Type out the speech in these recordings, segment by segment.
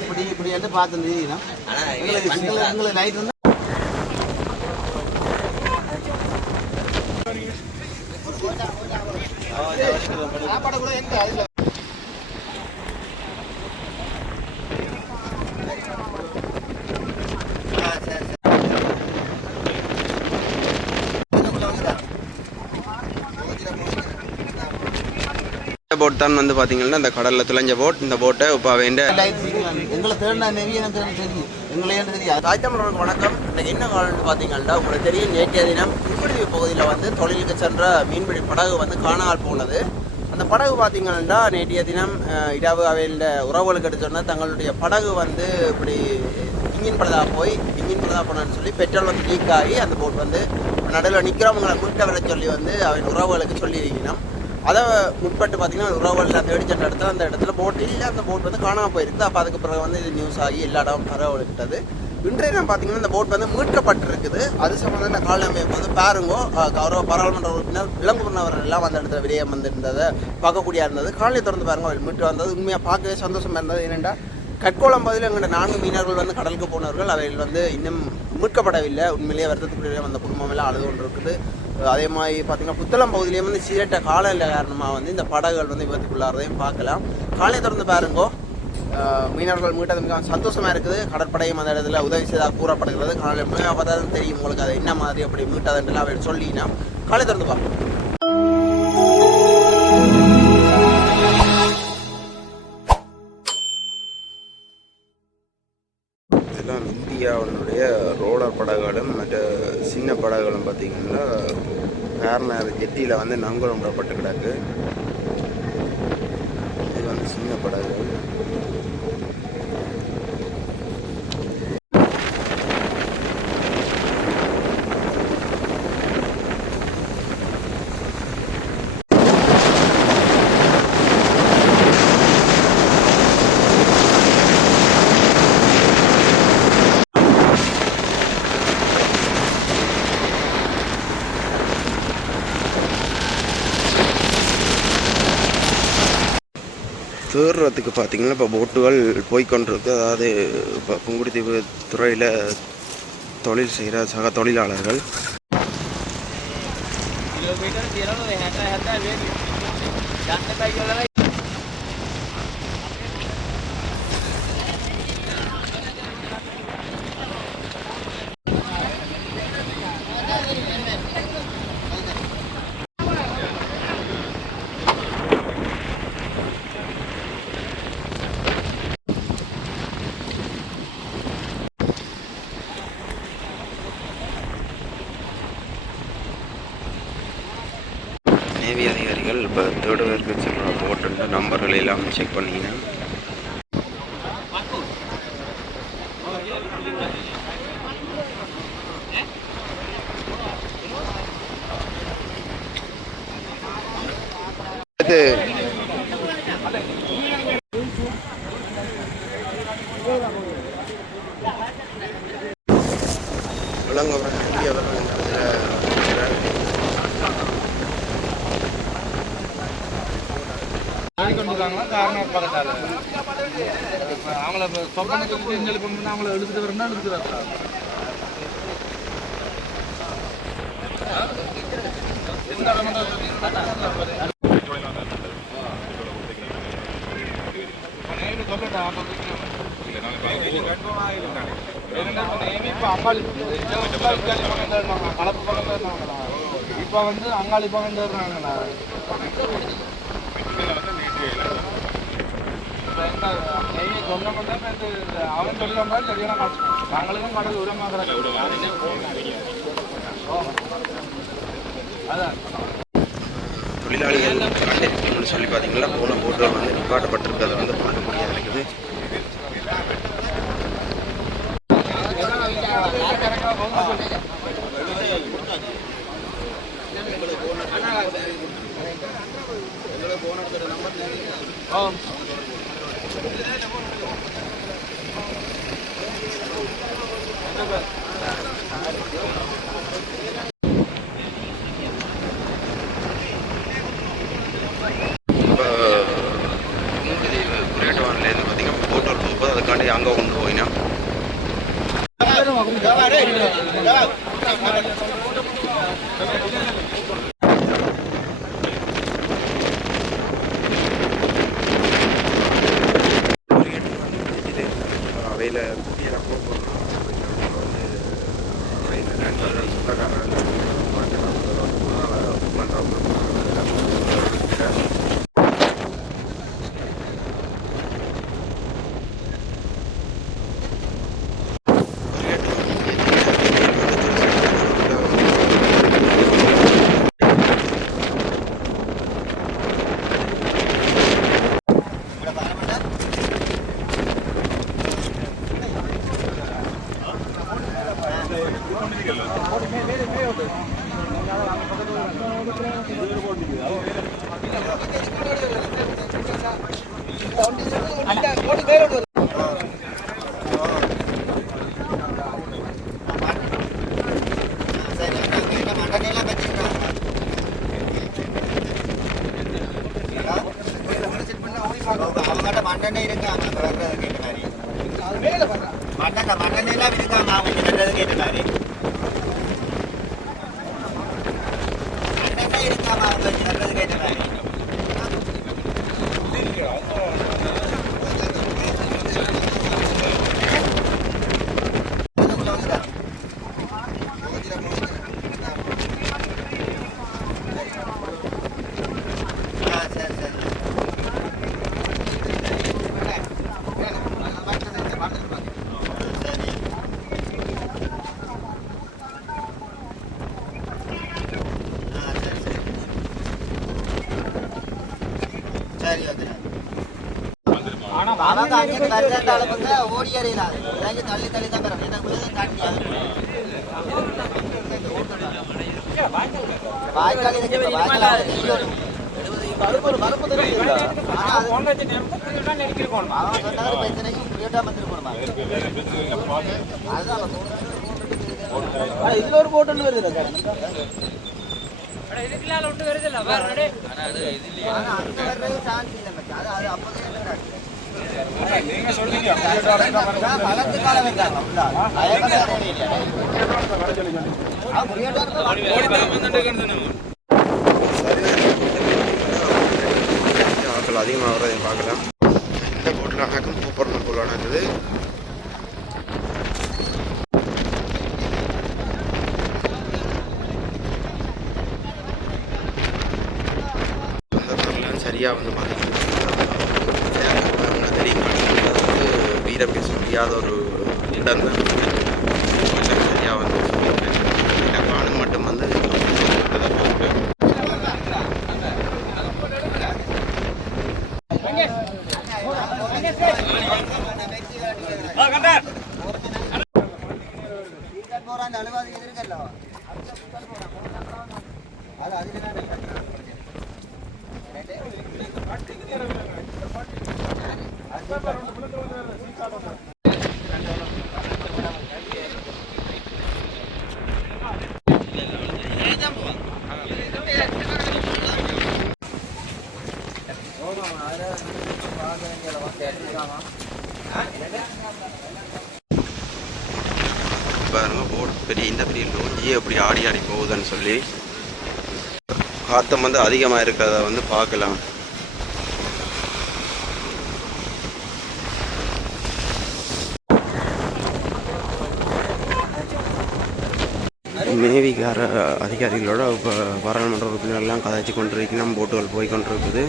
இப்படி இப்படி வந்து பார்த்து எங்களுக்கு லைட் வந்து சாப்பாடு கூட எங்க அதுல போட் தான் வந்து பார்த்தீங்கன்னா இந்த கடலில் துளைஞ்ச போட். இந்த போட்டை இப்போ வேண்ட எங்களை தேடினா நெவி எனக்கு தெரியும் எங்களை ஏன் தெரியாது. ராஜ்யமர்களுக்கு வணக்கம். இந்த என்ன காலம்னு பார்த்தீங்கன்னா உங்களுக்கு தெரியும், நேற்றைய தினம் புதுக்குடி பகுதியில் வந்து தொழிலுக்கு சென்ற மீன்பிடி படகு வந்து காணாமல் போனது. அந்த படகு பார்த்தீங்கன்னா நேற்றைய தினம் இரவு அவையில் உறவுகளுக்கு எடுத்து சொன்னால் தங்களுடைய படகு வந்து இப்படி இன்ஜின் பழுதாக போய் இன்ஜின் பழுதாக போனன்னு சொல்லி பெட்ரோல் வந்து லீக் ஆகி அந்த போட் வந்து நடுவில் நிற்கிறவங்களை மீட்க வர சொல்லி வந்து அவன் உறவுகளுக்கு சொல்லியிருக்கணும். அதை முற்பட்டு பார்த்தீங்கன்னா உறவுகளில் தேடி சென்ற இடத்துல அந்த இடத்துல போட் இல்லை, அந்த போட் வந்து காணாமல் போயிருக்குது. அப்போ அதுக்கு பிறகு வந்து இது நியூஸ் ஆகி எல்லா இடம் பரவலிக்கிட்டது. இன்றைய நான் பார்த்தீங்கன்னா இந்த போட் வந்து மீட்கப்பட்டிருக்குது. அது சம்மந்தம் காலநிலை வந்து பாருங்கோ கௌரவ பாராளுமன்ற உறுப்பினர் இளங்குமரனவர்கள் எல்லாம் அந்த இடத்துல விடயம் வந்து இருந்ததை பார்க்கக்கூடிய இருந்தது. காலையை திறந்து பாருங்க அவர் மீட்டு வந்தது உண்மையாக பார்க்கவே சந்தோஷமாக இருந்தது. ஏனென்றால் கட்கோளம் பகுதியில் எங்களோட 4 மீனவர்கள் வந்து கடலுக்கு போனவர்கள் அவைகள் வந்து இன்னும் மீட்கப்படவில்லை. உண்மையிலேயே வருத்தத்துக்குரிய அந்த குடும்பம் எல்லாம் அழுது கொண்டு இருக்குது. அதே மாதிரி பார்த்தீங்கன்னா புத்தளம் பகுதியிலேயே வந்து சீரட்ட காலநிலை காரணமாக வந்து இந்த படகுகள் வந்து விபத்துக்குள்ளாரதையும் பார்க்கலாம். காலையை திறந்து பாருங்கோ மீனவர்கள் மீட்டது மிக சந்தோஷமாக இருக்குது. கடற்படையும் அந்த இடத்துல உதவி செய்தாக கூறப்படுகிறது. காலையில் பார்த்தா தான் தெரியும் உங்களுக்கு அது என்ன மாதிரி அப்படி மீட்டதுன்றலாம் அவர் சொல்லினா காலை திறந்து பார்ப்போம். இதெல்லாம் இந்தியாவினுடைய ரோலர் படகுகளும் மற்ற சின்ன படகுகளும் பார்த்திங்கன்னா கார்னர் ஜெட்டியில் வந்து நங்கூரம் விடப்பட்டு கிடக்கு. இது வந்து சின்ன படகுகள். தேர்றதுக்கு பார்த்திங்கன்னா இப்போ போட்டுகள் போய்கொண்டிருக்கு. அதாவது இப்போ புங்குடுதீவு துறையில் தொழில் செய்கிற சக தொழிலாளர்கள் நேவி அதிகாரிகள் இப்போ தேடுவதற்கு செல்கிற போட்டு நம்பர்கள் எல்லாம் செக் பண்ணிங்கன்னா காரணம் பறக்காது அவங்கள சொப்பனுக்கு அவங்கள எடுத்துட்டு வரணும் எடுத்துட்டு வரலாம். கலப்பு பக்கம் இப்போ வந்து அங்காளி பக்கம் தருறாங்களா அவன் சொல்லிடுறா சரியான நாங்களுக்கும் கடல் உரமாக அதான் தொழிலாளிகள் கண்டிப்பாக சொல்லி பார்த்தீங்கன்னா போன போட்டுகள் வந்து நிப்பாட்டப்பட்டிருக்கு. அதை வந்து பார்க்க முடியாது இருக்குது. மண்ணெண்ணெய் இருக்காம கேட்ட மாதிரி மண்ணெண்ணெய்லாம் இருக்காம அவங்க நல்லது கேட்ட மாதிரி மண்ணெண்ணெய் இருக்காம அவங்க நல்லது கேட்ட மாதிரி அவங்க அங்கே கருதாட்ட அளவுங்க ஓடி அறியலாம் இறங்கி தள்ளி தள்ளி தான் பெறணும் ஏன்னா உள்ளதான் தாண்டி வாய்க்கால் இருக்கு வாய்க்கால் அவன் சொன்னாரு பிரச்சனைக்கு புரியட்டா வந்துருக்கணுமா அதுதான் இதுல ஒரு போட்டு வருது சான்ஸ் இல்லை அது அது அப்போதே நீங்க சொல்றீங்க பலத்துக்கால வந்தாங்க ஆட்கள் அதிகமாக வரதையும் பார்க்கலாம் இந்த போட்டில் ஆக்கம் போடுற போல நடக்குது சரியாக வந்து பார்த்தீங்கன்னா தெரியும் வீர பேச முடியாத ஒரு இடம் தான் சரியாக வந்து காணும் மட்டும் வந்து அனுவாதி இருக்கല്ലോ அது அதில் பாருங்க போட் பெரிய இந்த பெரிய லோஞ்சியே எப்படி ஆடி ஆடி போகுதுன்னு சொல்லி காத்தம் வந்து அதிகமாக இருக்கிறத வந்து பார்க்கலாம். மேவிகார அதிகாரிகளோட இப்போ பாராளுமன்ற உறுப்பினர்கள்லாம் கதைச்சு கொண்டிருக்கணும். போட்டுகள் போய் கொண்டிருக்குது.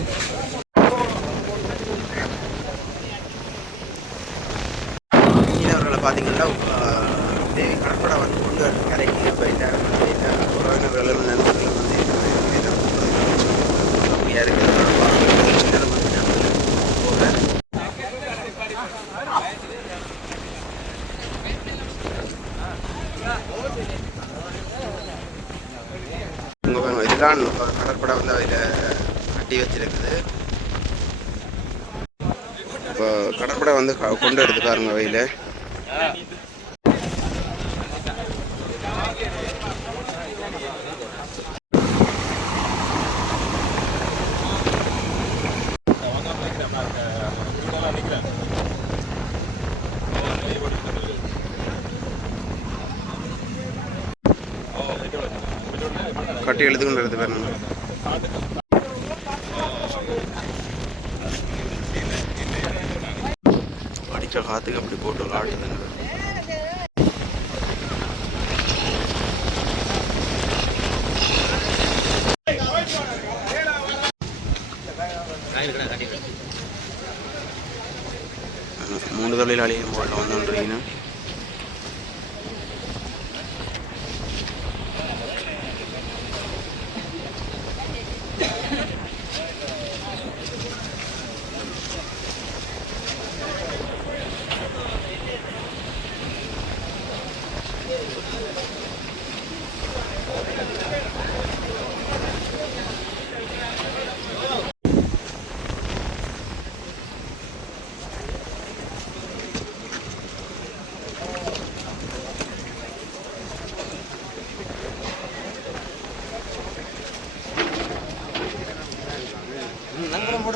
மீனவர்களை பார்த்தீங்கன்னா தேவி கடற்படை வந்து கொண்டு கரைக்கு போயிட்டாங்க. உறவினர்களும் நண்பர்களும் வந்து அப்படியா இருக்கிறது இதுதான் கடற்படை வந்து அதில் கட்டி வச்சிருக்குது. இப்போ கடற்படை வந்து கொண்டு எடுத்துக்காருங்க வயல. கட்டி எழுதுகொண்டு எடுத்து பாருங்க. அடிச்ச காத்துக்கு அப்படி போட்டு விளாடுதுங்க. மூணு தொழிலாளியும் போட்டு வந்துன்றீங்கன்னா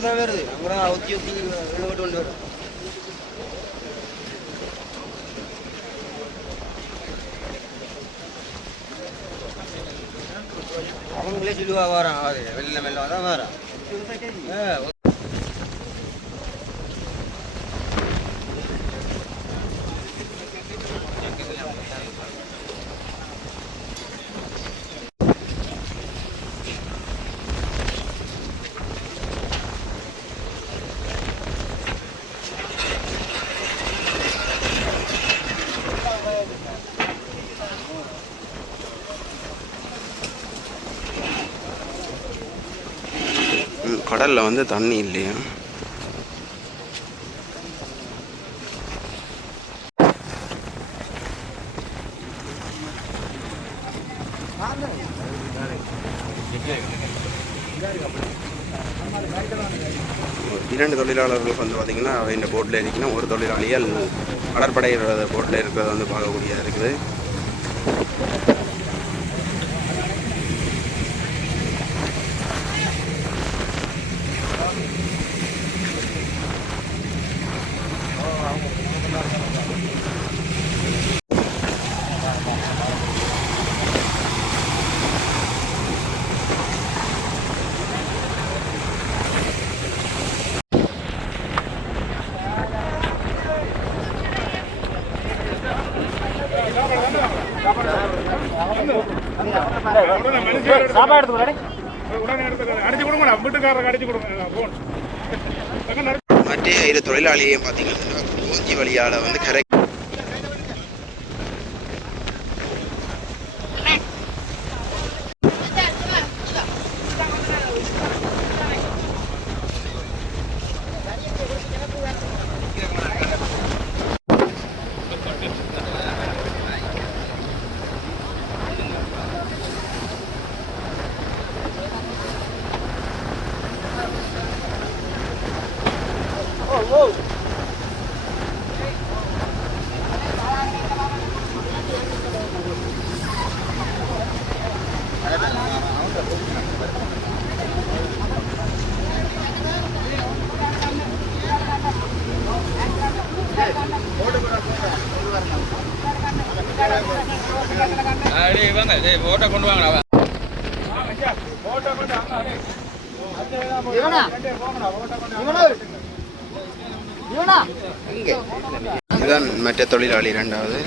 தான் வருது அப்புறம் ஊற்றி ஊற்றி விழுவிட்டு கொண்டு வரும் அவங்களே சொல்லுவா வரோம் வெளில மெல்ல தான் வரோம் கடலில் வந்து தண்ணி இல்லையா? இரண்டு தொழிலாளர்கள் வந்து பார்த்திங்கன்னா இந்த போட்டில் இருக்கணும். ஒரு தொழிலாளிகள் கடற்படை போட்டில் இருக்கிறத வந்து பார்க்கக்கூடியதாக இருக்குது. மற்ற இரு தொழிலாளியையும் பார்த்தீங்கன்னா ஊஞ்சி வழியால் வந்து கரை போட்டோ கொண்டு வாங்க. இதுதான் மற்ற தொழிலாளி இரண்டாவது.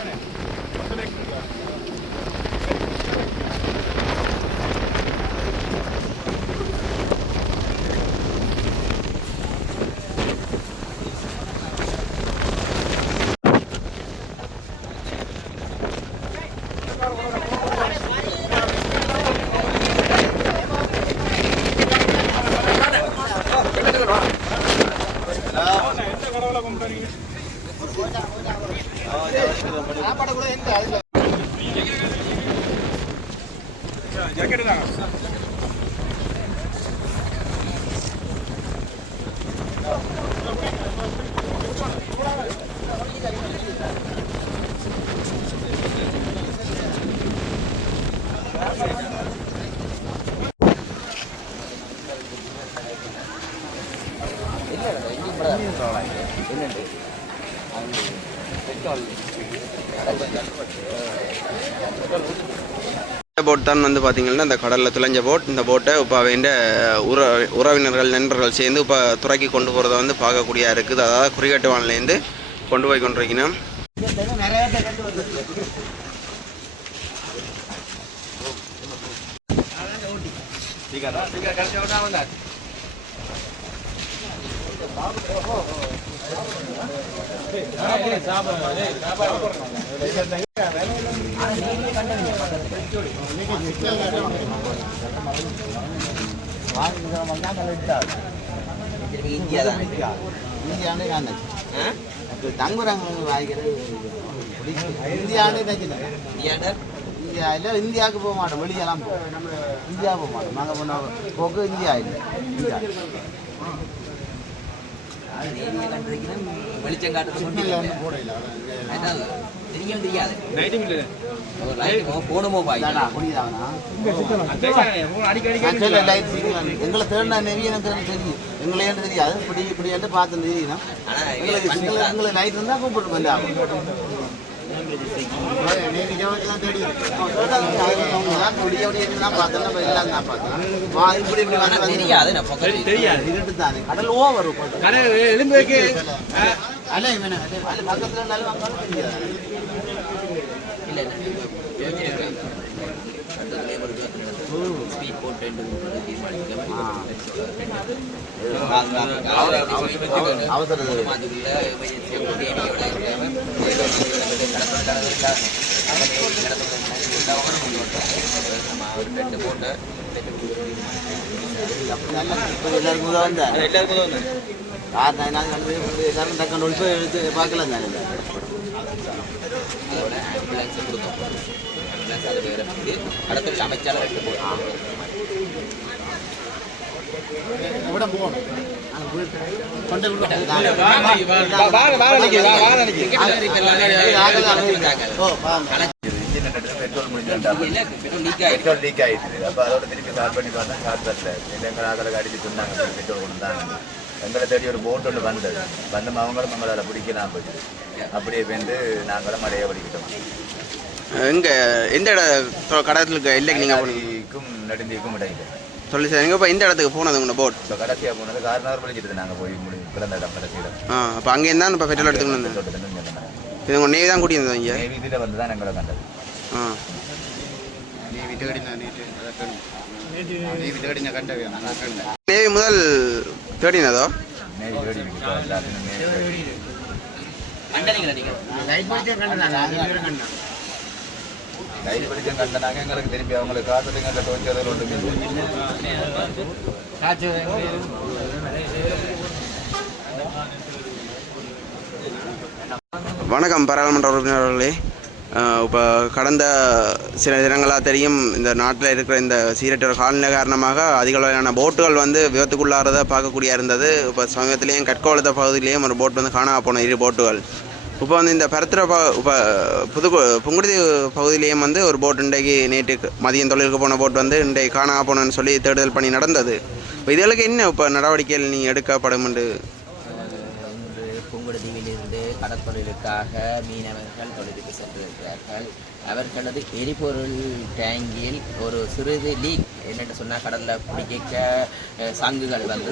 போட் தான் வந்து பார்த்தீங்கன்னா இந்த கடலில் துளைஞ்ச போட். இந்த போட்டை இப்போ வேண்ட உறவினர்கள் நண்பர்கள் சேர்ந்து இப்போ துறைக்கு கொண்டு போகிறத வந்து பார்க்கக்கூடியா இருக்குது. அதாவது குறிகாட்டு வானிலேருந்து கொண்டு போய் கொண்டிருக்கணும். இந்தியாவுக்கு போக மாட்டோம், வெளியெல்லாம் இந்தியா போக மாட்டோம். நாங்கள் போன போக்கு இந்தியா இல்லை. வெளிச்சம் காட்டு போடையில தெரியாது நைட்டும் இல்லை போனமோ பாய் எங்களை தேடினா நெறிய தெரியும் எங்களை ஏன் தெரியாது இப்படி இப்படி என்று பார்த்து தெரியும் எங்களை நைட் இருந்தால் கூப்பிட்டு வந்தாங்க கடல் ஓவர் எலும்புக்கு அலை பக்கத்துல நல்ல எல்லாருக்கும் பார்க்கலாம் தானே கடத்தல் அமைச்சாளர் கூட போகணும் பெட்ரோல் லீக் ஆயிடுது. அப்போ அதோட திருப்பி ஸ்டார்ட் பண்ணி பார்த்தா ஸ்டார்ட் பண்ணல. எங்களை அதில் அடிச்சு சொன்னாங்க பெட்ரோல் கொண்டு தாங்க. எங்களை தேடி ஒரு போட் ஒன்று வந்தது. வந்து அவங்களும் நம்மளால் பிடிக்கலாம் போச்சு. அப்படியே வந்து நாங்களும் மழையை பிடிக்கிட்டோம். எங்கே எந்த கடத்துக்கு இல்லைக்கு நீங்கள் போனிக்கும் நெடுந்திக்கும் இடையில சொல்லி சார் எங்கே இப்போ இந்த இடத்துக்கு போனது உங்களோட போட் இப்போ கடைசியாக போனது காரணம் பிடிச்சிட்டு நாங்கள் போய் பிறந்த இடம் கடைசியில். அப்போ அங்கே இருந்தால் இப்போ பெட்ரோல் எடுத்துக்கணும். இது உங்கள் நேவி தான் கூட்டியிருந்தோம் இங்கே. இதில் வந்து தான் எங்களை கண்டது. நேவி முதல் தேடினதோ லைட் பிடிச்சும் கண்டனாங்க. எங்களுக்கு திருப்பி அவங்களுக்கு காத்துட்டு அந்த தோச்சதில் ஒன்றுமே வணக்கம் பாராளுமன்ற உறுப்பினர்களே. இப்போ கடந்த சில தினங்களாக தெரியும் இந்த நாட்டில் இருக்கிற இந்த சீரற்ற காலநிலை காரணமாக அதிக அளவிலான போட்டுகள் வந்து விபத்துக்குள்ளாகிறத பார்க்கக்கூடிய இருந்தது. இப்போ சமீபத்திலேயும் கட்கோளத்த பகுதியிலேயும் ஒரு போட் வந்து காணாமல் போன 2 போட்டுகள். இப்போ வந்து இந்த பரத்திர இப்போ புங்குடுதி பகுதியிலேயும் வந்து ஒரு போட் இன்றைக்கு நேற்று மதியம் தொழிலுக்கு போன போட் வந்து இன்றைக்கு காணாமல் போனோன்னு சொல்லி தேடுதல் பணி நடந்தது. இப்போ இதுகளுக்கு என்ன இப்போ நடவடிக்கைகள் நீங்கள் எடுக்கப்படும் என்று புங்குடுதீவிலிருந்து கடற்தொழிலுக்காக மீனவர்கள் தொழிலுக்கு சென்றிருக்கிறார்கள். அவர்களது எரிபொருள் டேங்கில் ஒரு சிறிது லீக் என்னென்னு சொன்னால் கடலில் பிடிக்க சங்குகள் வந்து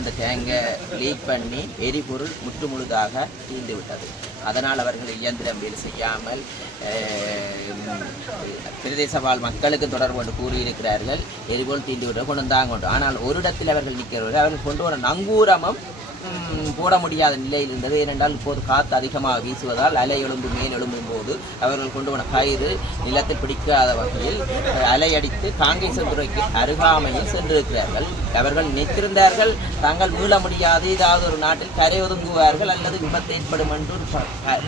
அந்த டேங்கை லீக் பண்ணி எரிபொருள் முழுதாக தீர்ந்து விட்டது. அதனால் அவர்கள் இயந்திரம் வேலை செய்யாமல் பிரதேச வாழ் மக்களுக்கு தொடர்பு கொண்டு கூறியிருக்கிறார்கள். எரிபொருள் தீண்டு விட்டு கொண்டு வந்தாங்க கொண்டு. ஆனால் ஒரு இடத்தில் அவர்கள் நிற்கிறவர்கள் அவர்கள் கொண்டு வர நங்கூரமும் போட முடியாத நிலையில் இருந்தது. ஏனென்றால் இப்போது காற்று அதிகமாக வீசுவதால் அலை எழும்பு மேல் எழும்பும் போது அவர்கள் கொண்டு வந்த கயிறு நிலத்தில் பிடிக்காத வகையில் அலையடித்து காங்கேசந்துறைக்கு அருகாமையில் சென்றிருக்கிறார்கள். அவர்கள் நினைத்திருந்தார்கள் தாங்கள் மீள முடியாது, ஏதாவது ஒரு நாட்டில் கரை ஒதுங்குவார்கள் அல்லது விபத்து ஏற்படும் என்று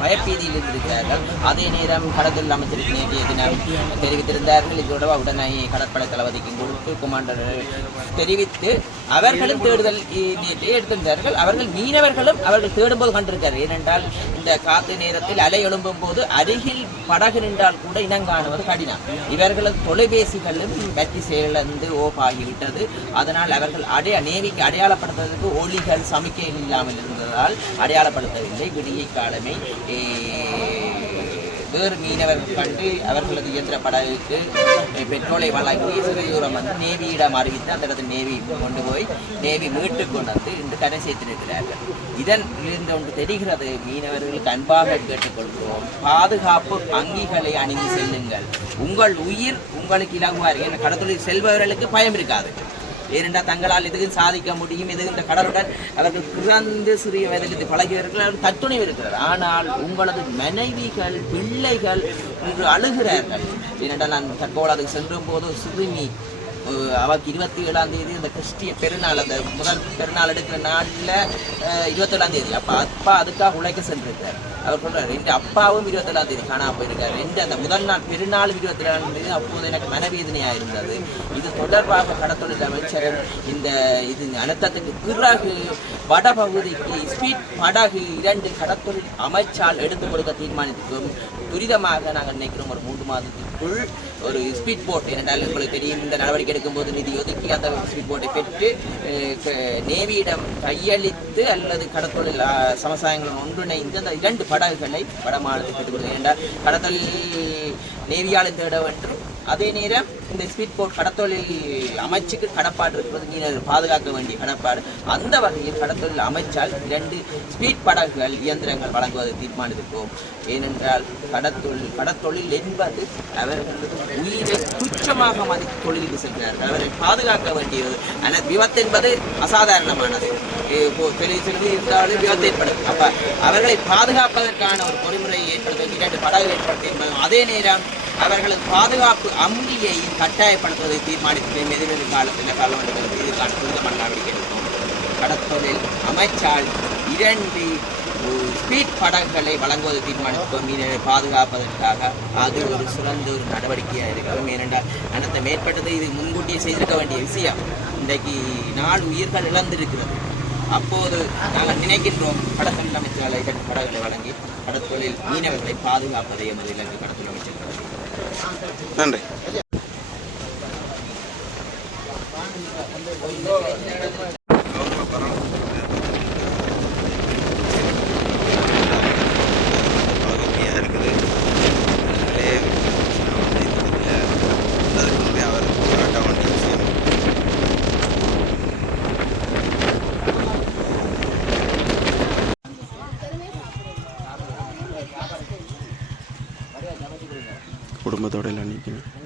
பயப்பீதியில் இருந்திருக்கிறார்கள். அதே நேரம் கடற்தொழில் அமைச்சருக்கு நேற்றைய தினம் தெரிவித்திருந்தார்கள். இதோட உடனே கடற்படை தளபதிக்கு கொடுத்து கொமாண்டர் தெரிவித்து அவர்களும் தேடுதல் எடுத்திருந்தார்கள். அவர்கள் மீனவர்களும் அவர்கள் தேடும்போது கண்டிருக்கிறார். ஏனென்றால் இந்த காத்து நேரத்தில் அலை எழும்பும் போது அருகில் படகு நின்றால் கூட இனங்காணுவது கடினம். இவர்களது தொலைபேசிகளும் பற்றி செயலிழந்து ஆகிவிட்டது. அதனால் அவர்கள் நேவிக்கு அடையாளப்படுத்துவதற்கு ஒளிகள் சமிக்கைகள் இல்லாமல் இருந்ததால் அடையாளப்படுத்தவில்லை. விடிய காலமே வேறு மீனவர்கள் கண்டு அவர்களது இயந்திர படகுக்கு பெட்ரோலை வழங்கி சிறு தூரம் வந்து நேவியிடம் அறிவித்து அந்த இடத்தில் நேவி கொண்டு போய் நேவி மீட்டு கொண்டு வந்து இன்று கரை சேர்த்திருக்கிறார்கள். இதன் இருந்து ஒன்று தெரிகிறது, மீனவர்களுக்கு அன்பாக கேட்டுக்கொள்கிறோம், பாதுகாப்பு அங்கிகளை அணிந்து செல்லுங்கள். உங்கள் உயிர் உங்களுக்கு இலகுவார். என கடற்தொழில் செல்பவர்களுக்கு பயம் இருக்காது. ஏனென்றால் தங்களால் எதுவும் சாதிக்க முடியும், எது இந்த கடலுடன் அவர்கள் பிறந்து சிறிய வயதில் பழகியவர்கள் அவர்கள் தத்துணிவு இருக்கிறார். ஆனால் உங்களது மனைவிகள் பிள்ளைகள் என்று அழுகிறார்கள். ஏனென்றால் நான் தற்கோளத்துக்கு சென்ற போது சிறுமி அவருக்கு 27ஆம் தேதி இந்த கிறிஸ்டிய பெருநாள் அந்த முதல் பெருநாள் எடுக்கிற நாளில் 27ஆம் தேதி அப்பா அதுக்காக உழைக்க சென்றிருக்கார். அவர் சொல்றாரு என் அப்பாவும் 27ஆம் தேதி காணாம போயிருக்காரு. அந்த முதல் நாள் பெருநாள் 27ஆம் தேதி அப்போது எனக்கு மனவேதனையாக இருந்தது. இது தொடர்பாக கடத்தொழில் அமைச்சர் இது அழுத்தத்துக்கு பிறகு வடபகுதிக்கு ஸ்பீட் படகு 2 கடத்தொழில் அமைச்சால் எடுத்து கொடுக்க தீர்மானித்துக்கும். துரிதமாக நாங்கள் நினைக்கிறோம் ஒரு 3 மாதத்திற்குள் ஒரு ஸ்பீட் போட், ஏனென்றால் உங்களுக்கு தெரியும் இந்த நடவடிக்கை எடுக்கும்போது நிதி ஒதுக்கி அந்த ஸ்பீட் போட்டை பெற்று நேவியிடம் கையளித்து அல்லது கடத்தொழில் சமசாயங்களுடன் ஒன்றிணைந்து அந்த 2 படகுகளை வடமாநிலத்தில் பெற்றுக் கொடுக்க. ஏனென்றால் கடத்தல் நேவியாலும் தேட வேண்டும், அதே நேரம் இந்த ஸ்பீட் போட் கடத்தொழில் அமைச்சுக்கு கடப்பாடு இருக்கிறது, மீனவர்கள் பாதுகாக்க வேண்டிய கடப்பாடு. அந்த வகையில் கடத்தொழில் அமைச்சால் 2 ஸ்பீட் படகுகள் இயந்திரங்கள் வழங்குவதை தீர்மானித்திருக்கிறோம். ஏனென்றால் கடத்தொழில் என்பது அவர்கள் உயிரை துச்சமாக மதித்து தொழிலுக்கு செல்கிறார்கள். அவரை பாதுகாக்க வேண்டியது. ஆனால் விபத்து என்பது அசாதாரணமானது. செல்வி இருந்தாலும் விபத்து ஏற்படும். அப்ப அவர்களை பாதுகாப்பதற்கான ஒரு பொறிமுறையை ஏற்படுத்த 2 படகு ஏற்படுத்தி அதே நேரம் அவர்களது பாதுகாப்பு அமுலியை கட்டாயப்படுத்துவதை தீர்மானித்து எதிர்வரும் காலத்தில் பார்லிமெண்ட் இதுக்கான துரிதமான நடவடிக்கை எடுக்கும். கடத்தொழில் அமைச்சால் 2 ஸ்பீட் படகுகளை வழங்குவதை தீர்மானிக்கும். மீனவர்களை பாதுகாப்பதற்காக அது ஒரு சிறந்த ஒரு நடவடிக்கையாக இருக்கும். ஏனென்றால் அனைத்து மேற்பட்டது இது முன்கூட்டியே செய்திருக்க வேண்டிய விஷயம். இன்றைக்கு 4 உயிர்கள் இழந்திருக்கிறது. அப்போது நாங்கள் நினைக்கின்றோம் கடத்தொழில் அமைச்சர்களை 2 படகுகளை வழங்கி கடத்தொழில் மீனவர்களை பாதுகாப்பதை எமது இலங்கை கடத்தொழில் அமைச்சர். நன்றி. குடும்பத்தோட எல்லாம் நிற்கணும்.